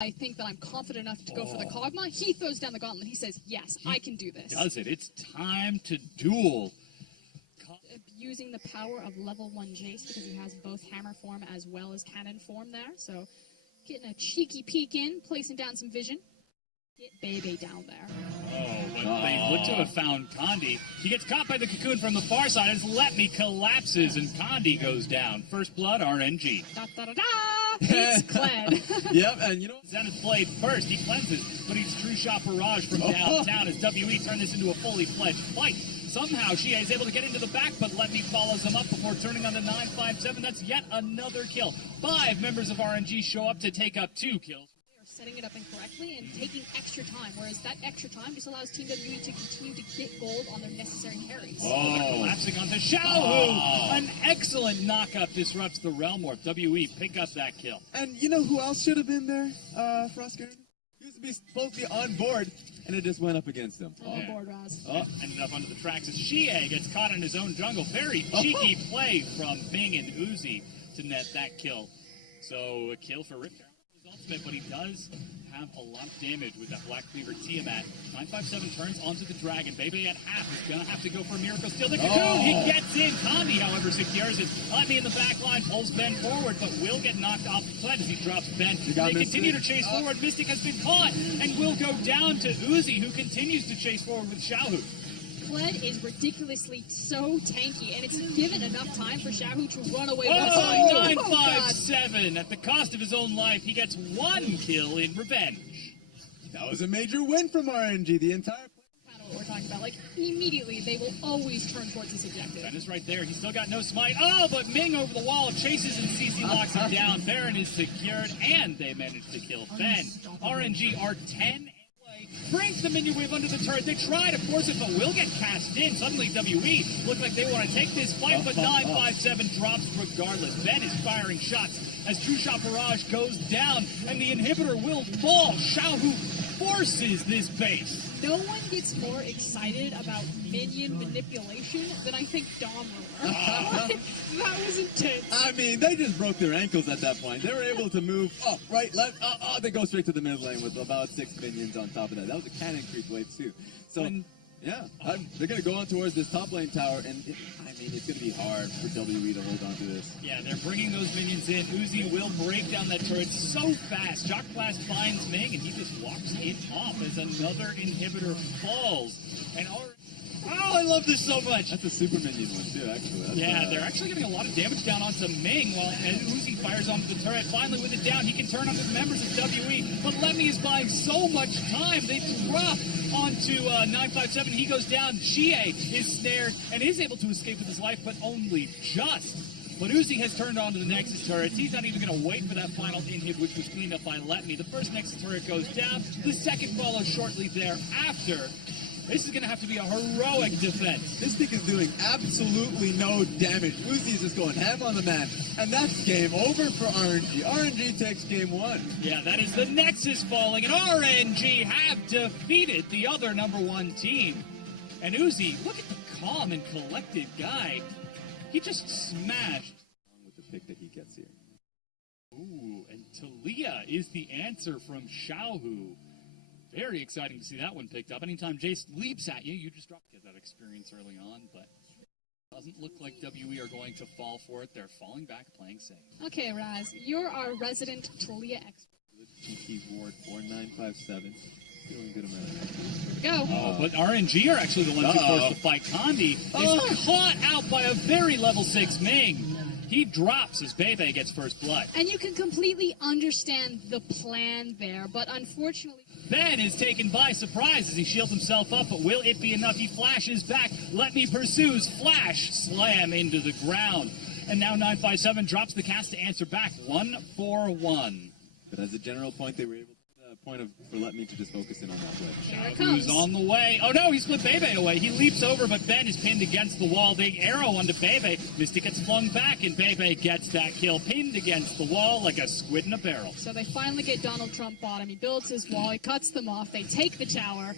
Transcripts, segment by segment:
I think that I'm confident enough to go for the Kog'Maw. He throws down the gauntlet. He says, yes, I can do this. Does it? It's time to duel. Using the power of level 1 Jace because he has both hammer form as well as cannon form there. So getting a cheeky peek in, placing down some vision. Get Bebe down there. Oh, but they look to have found Condi. He gets caught by the cocoon from the far side as Let Me collapses and Condi goes down. First blood, RNG. Da-da-da-da! It's Kled. Yep, and you know... Zenith played first. He cleanses, but he's True Shot Barrage from downtown as WE turned this into a fully fledged fight. Somehow Shia is able to get into the back, but Let Me follows him up before turning on the 957. That's yet another kill. 5 members of RNG show up to take up 2 kills. Setting it up incorrectly and taking extra time, whereas that extra time just allows Team WE to continue to get gold on their necessary carries. Collapsing onto Xiaohu! An excellent knockup disrupts the Realm Warp. WE pick up that kill. And you know who else should have been there, Frostguard? He was supposed to be on board, and it just went up against him. On board, Raz. Ended up under the tracks as Shie gets caught in his own jungle. Very cheeky play from Ming and Uzi to net that kill. So a kill for Rip. Ultimate, but he does have a lot of damage with that Black Cleaver Tiamat. 957 turns onto the dragon. Bebe at half is going to have to go for a miracle steal. The cocoon, he gets in. Condi, however, secures it. Let Me in the back line, pulls Ben forward, but will get knocked off the sled as he drops Ben. They continue to chase forward. Mystic has been caught and will go down to Uzi, who continues to chase forward with Xiaohu. Kled is ridiculously so tanky, and it's given enough time for Xiaohu to run away with 957. At the cost of his own life, he gets 1 kill in revenge. That was a major win from RNG. The entire kind of what we're talking about. Like, immediately, they will always turn towards this objective. Ben is right there. He's still got no smite. Oh, but Ming over the wall chases and CC locks him down. Baron is secured, and they manage to kill Ben. RNG are 10. Brings the minion wave under the turret. They try to force it, but will get cast in. Suddenly, WE look like they want to take this fight, but 957 drops regardless. Ben is firing shots as True Shot Barrage goes down, and the inhibitor will fall. Xiaohu forces this base. No one gets more excited about minion manipulation than I think Dom Roller. That was intense. I mean, they just broke their ankles at that point. They were able to move right, left. They go straight to the mid lane with about 6 minions on top of that. That was a cannon creep wave too. So, yeah, they're going to go on towards this top lane tower, and it's going to be hard for WE to hold on to this. Yeah, they're bringing those minions in. Uzi will break down that turret so fast. Jock Blast finds Ming, and he just walks it off as another inhibitor falls. And I love this so much. That's a super minion one, too, actually. They're actually getting a lot of damage down onto Ming while Uzi fires onto the turret. Finally, with it down, he can turn onto the members of WE. But Lemmy is buying so much time. They drop onto 957. He goes down. Shie is snared and is able to escape with his life, but only just. But Uzi has turned on to the Nexus turrets. He's not even going to wait for that final inhib, which was cleaned up by Let Me. The first Nexus turret goes down. The second follows shortly thereafter. This is going to have to be a heroic defense. This thing is doing absolutely no damage. Uzi is just going ham on the man. And that's game over for RNG. RNG takes game 1. Yeah, that is the Nexus falling, and RNG have defeated the other #1 team. And Uzi, look at the calm and collected guy. He just smashed. With the pick that he gets here. Ooh, and Talia is the answer from Xiaohu. Very exciting to see that one picked up. Anytime Jace leaps at you, you just drop. Get that experience early on, but it doesn't look like WE are going to fall for it. They're falling back, playing safe. Okay, Raz, you're our resident Talia expert. Good GT ward 4957. Doing good amount of damage. Go. Oh, but RNG are actually the ones who forced the fight. Condi is caught out by a very level 6 Ming. He drops as Bebe gets first blood. And you can completely understand the plan there, but unfortunately... Ben is taken by surprise as he shields himself up, but will it be enough? He flashes back. Let Me pursues. Flash. Slam into the ground. And now 957 drops the cast to answer back. 1-for-1. But as a general point, they were able to for Let Me to just focus in on that play. Xiaohu's on the way. Oh no, he split Bebe away. He leaps over, but Ben is pinned against the wall. Big arrow onto Bebe. Mystic gets flung back, and Bebe gets that kill. Pinned against the wall like a squid in a barrel. So they finally get Donald Trump bottom. He builds his wall. He cuts them off. They take the tower.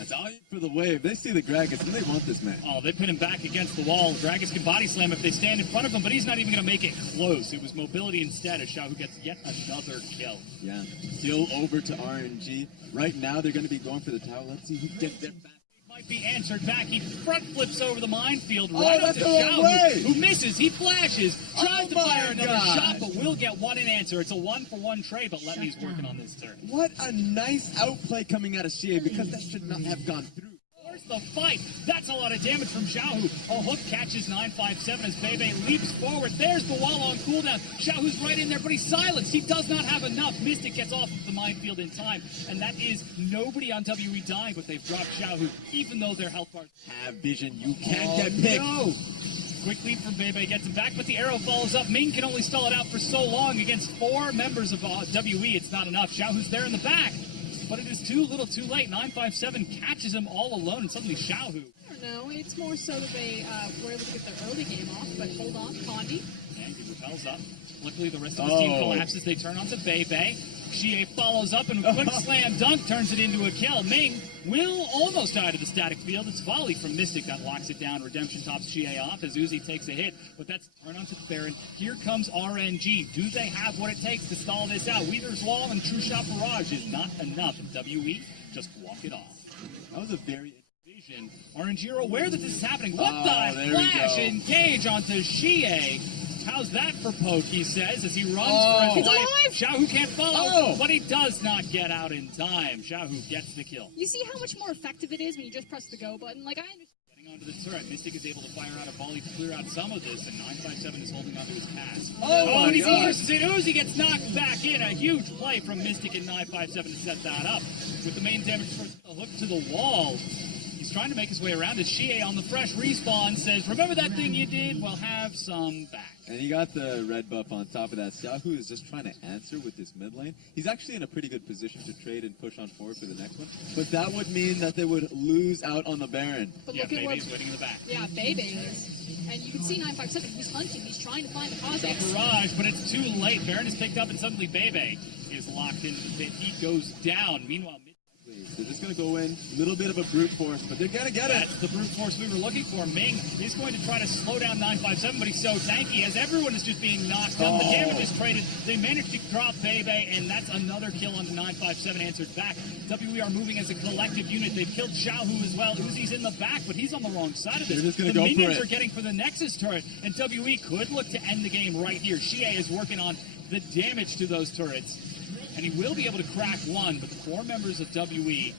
That's all for the wave. They see the Gragas and they want this man. Oh, they pin him back against the wall. Gragas can body slam if they stand in front of him, but he's not even going to make it close. It was mobility instead as Xiaohu gets yet another kill. Yeah, still over to RNG. Right now they're going to be going for the tower. Let's see who gets there back. Might be answered back. He front flips over the minefield Oh, right that's onto the wrong Xiaohu, way. who misses. He flashes, tries to my fire another God. shot, but will get one in answer. It's a 1-for-1 trade, but Letney's working on this turn. What a nice outplay coming out of Xie, because that should not have gone through. Where's the fight? That's a lot of damage from Xiaohu. A hook catches 957 as Bebe leaps forward. There's the wall on cooldown. Xiaohu's right in there, but he's silenced. He does not have enough. Mystic gets off of the minefield in time, and that is nobody on WE dying, but they've dropped Xiaohu, even though their health bars Have vision, you can't get picked. No. Quick lead from Bebe gets him back, but the arrow follows up. Ming can only stall it out for so long against 4 members of WE. It's not enough. Xiaohu's there in the back, but it is too little too late. 957 catches him all alone, and suddenly Xiaohu. I don't know. It's more so that they were able to get their early game off, but hold on, Condi. And he repels up. Luckily, the rest of his team collapses. They turn onto Bebe. Xie follows up and a quick slam dunk turns it into a kill. Ming will almost die to the static field. It's volley from Mystic that locks it down. Redemption tops Xie off as Uzi takes a hit, but that's turn onto the Baron. Here comes RNG. Do they have what it takes to stall this out? Weaver's Wall and True Shot Barrage is not enough. WE just walk it off. That was a very... Vision. RNG are aware that this is happening. What there the we flash? go. Engage onto Xie. How's that for poke, he says, as he runs for his He's life. alive! Xiaohu can't follow, but he does not get out in time. Xiaohu gets the kill. You see how much more effective it is when you just press the go button? Like, I understand. Getting onto the turret, Mystic is able to fire out a volley to clear out some of this, and 957 is holding onto his pass. Oh and he my God. forces it. Uzi gets knocked back in. A huge play from Mystic and 957 to set that up. With the main damage for the hook to the wall. He's trying to make his way around as Xie on the fresh respawn says, remember that thing you did? Well, have some back. And he got the red buff on top of that. Xiaohu is just trying to answer with this mid lane. He's actually in a pretty good position to trade and push on forward for the next one. But that would mean that they would lose out on the Baron. But Yeah, look at what... Bebe's waiting in the back. Yeah, Bebe is. And you can see 957. He's hunting. He's trying to find the cosmics. Barrage, but it's too late. Baron is picked up, and suddenly Bebe is locked into the pit. He goes down. Meanwhile, They're just going to go in, a little bit of a brute force, but they're going to get it. that's the brute force we were looking for. Ming is going to try to slow down 957, but he's so tanky as everyone is just being knocked up. The damage is traded. They managed to drop Bebe, and that's another kill on the 957 answered back. WE are moving as a collective unit. They've killed Xiaohu as well. Uzi's in the back, but he's on the wrong side of this. They're just gonna the go for minions it. are getting for the Nexus turret, and WE could look to end the game right here. Xie is working on the damage to those turrets, and he will be able to crack one, but the 4 members of WE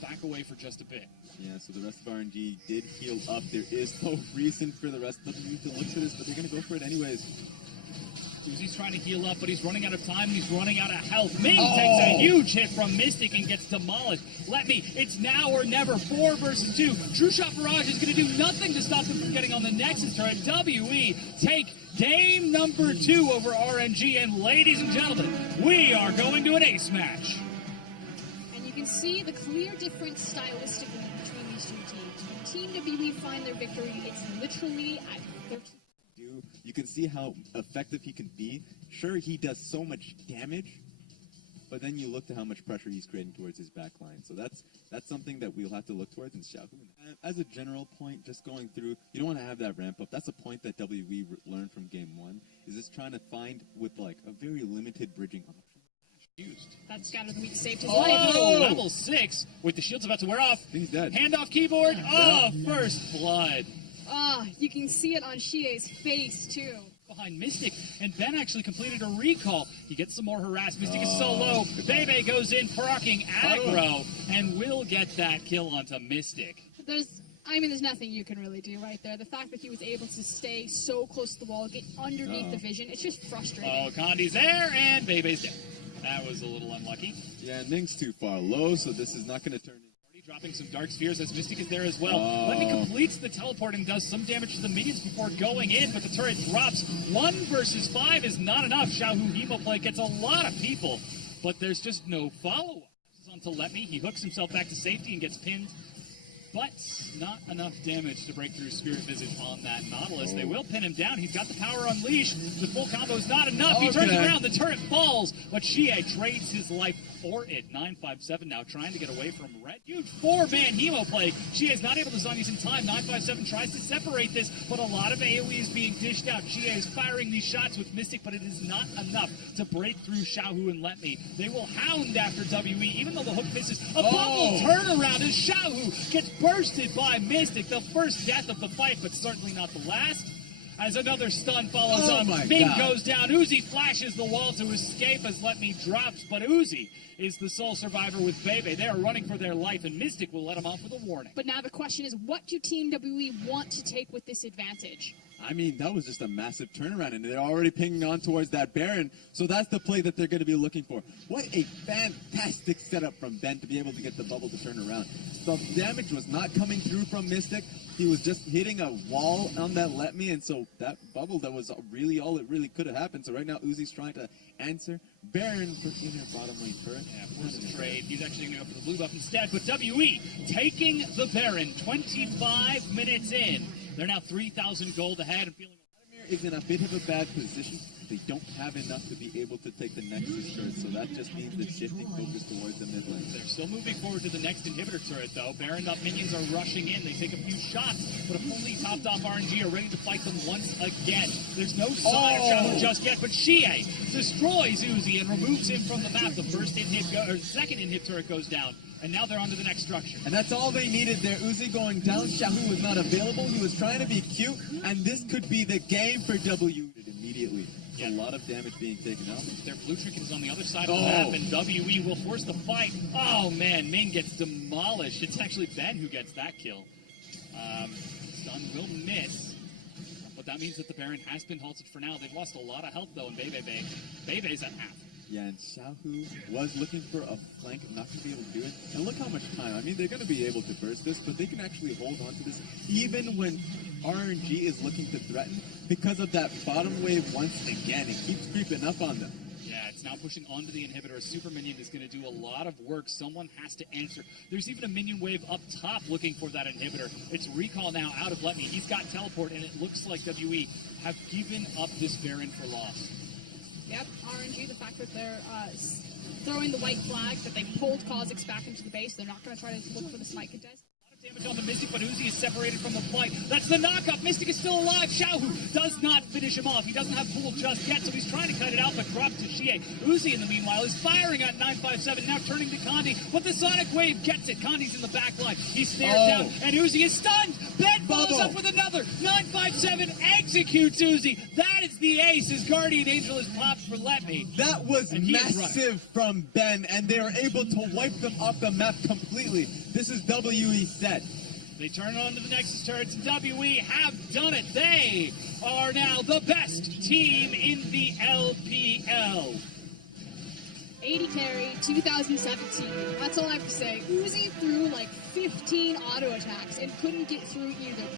back away for just a bit. Yeah, so the rest of RNG did heal up. There is no reason for the rest of them to look for this, but they're going to go for it anyways. Uzi's trying to heal up, but he's running out of time. He's running out of health. Ming takes a huge hit from Mystic and gets demolished. It's now or never. 4 versus 2. True Shot Barrage is going to do nothing to stop them from getting on the Nexus turret. WE take game number 2 over RNG, and ladies and gentlemen, we are going to an ace match. You can see the clear difference stylistically between these two teams. When Team WE find their victory, it's literally at 13. You can see how effective he can be. Sure, he does so much damage, but then you look to how much pressure he's creating towards his back line. So that's something that we'll have to look towards in Xiaohu. As a general point, just going through, you don't want to have that ramp up. That's a point that WE learned from game 1, is just trying to find with like a very limited bridging option. Used. That scattered the weak saved his Oh, life. level 6. Wait, the shield's about to wear off. He's dead. Hand off keyboard. Oh, first blood. You can see it on Xie's face, too. Behind Mystic, and Ben actually completed a recall. He gets some more harass. Mystic is so low. Bebe goes in, proccing aggro, and will get that kill onto Mystic. There's nothing you can really do right there. The fact that he was able to stay so close to the wall, get underneath the vision, it's just frustrating. Oh, Condi's there, and Bebe's dead. That was a little unlucky. Yeah, Ming's too far low, so this is not going to turn in. Dropping some Dark Spheres as Mystic is there as well. Letney completes the teleport and does some damage to the minions before going in, but the turret drops. 1 versus 5 is not enough. Xiaohu Hemo play gets a lot of people, but there's just no follow-up. This is on to Letney. He hooks himself back to safety and gets pinned. but not enough damage to break through Spirit Visage on that Nautilus. They will pin him down. He's got the power unleashed. The full combo is not enough. He turns around. The turret falls, but Shie trades his life for it. 957 now trying to get away from Red. Huge 4-man Hemo Plague. Shie is not able to Zhonya's in time. 957 tries to separate this, but a lot of AoE is being dished out. Shie is firing these shots with Mystic, but it is not enough to break through Xiaohu and Let Me. They will hound after WE, even though the hook misses. A bubble turnaround as Xiaohu gets bursted by Mystic. The first death of the fight, but certainly not the last. As another stun follows up, Ming goes down. Uzi flashes the wall to escape as Let Me drops, but Uzi is the sole survivor with Bebe. They are running for their life, and Mystic will let him off with a warning. But now the question is, what do Team WE want to take with this advantage? I mean, that was just a massive turnaround, and they're already pinging on towards that Baron, so that's the play that they're going to be looking for. What a fantastic setup from Ben to be able to get the bubble to turn around. The damage was not coming through from Mystic. He was just hitting a wall on that Let Me, and so that bubble, that was really all it really could have happened. So right now, Uzi's trying to answer. Baron for inner bottom lane turret. Yeah, force a trade. He's actually going to go for the blue buff instead, but WE taking the Baron 25 minutes in. They're now 3,000 gold ahead and feeling... Vladimir is in a bit of a bad position. They don't have enough to be able to take the Nexus turret, so that just means they're shifting focus towards the mid lane. They're still moving forward to the next inhibitor turret, though. Baron up minions are rushing in. They take a few shots, but a fully topped off RNG are ready to fight them once again. There's no sign of Shadow just yet, but Shie destroys Uzi and removes him from the map. The first second inhib turret goes down. And now they're on to the next structure. And that's all they needed there. Uzi going down. Xiaohu was not available. He was trying to be cute. And this could be the game for W. Immediately. A lot of damage being taken out. Their blue trinket is on the other side of the map, and WE will force the fight. Oh, man. Ming gets demolished. It's actually Ben who gets that kill. Stun will miss. But that means that the Baron has been halted for now. They've lost a lot of health, though, in Bebe. Bebe's at half. Yeah, and Xiaohu was looking for a flank, not going to be able to do it. And look how much time. I mean, they're going to be able to burst this, but they can actually hold on to this even when RNG is looking to threaten because of that bottom wave once again. It keeps creeping up on them. Yeah, it's now pushing onto the inhibitor. A super minion is going to do a lot of work. Someone has to answer. There's even a minion wave up top looking for that inhibitor. It's Recall now out of Let Me. He's got teleport, and it looks like WE have given up this Baron for loss. Yep, RNG, the fact that they're throwing the white flag, that they pulled Kha'Zix back into the base. They're not going to try to look for the smite contest. Damage on the Mystic, but Uzi is separated from the fight. That's the knockup. Mystic is still alive. Xiaohu does not finish him off. He doesn't have pool just yet, so he's trying to cut it out, but drops to Shie. Uzi, in the meanwhile, is firing at 957, now turning to Kandi, but the Sonic Wave gets it. Kandi's in the back line. He's stared down, and Uzi is stunned. Ben follows up with another. 957 executes Uzi. That is the ace. His Guardian Angel is popped for Let Me. That was massive from Ben, and they are able to wipe them off the map completely. This is WE set. They turn on to the Nexus turrets, and WE have done it. They are now the best team in the LPL. 80 carry, 2017. That's all I have to say. Uzi threw like 15 auto attacks and couldn't get through either.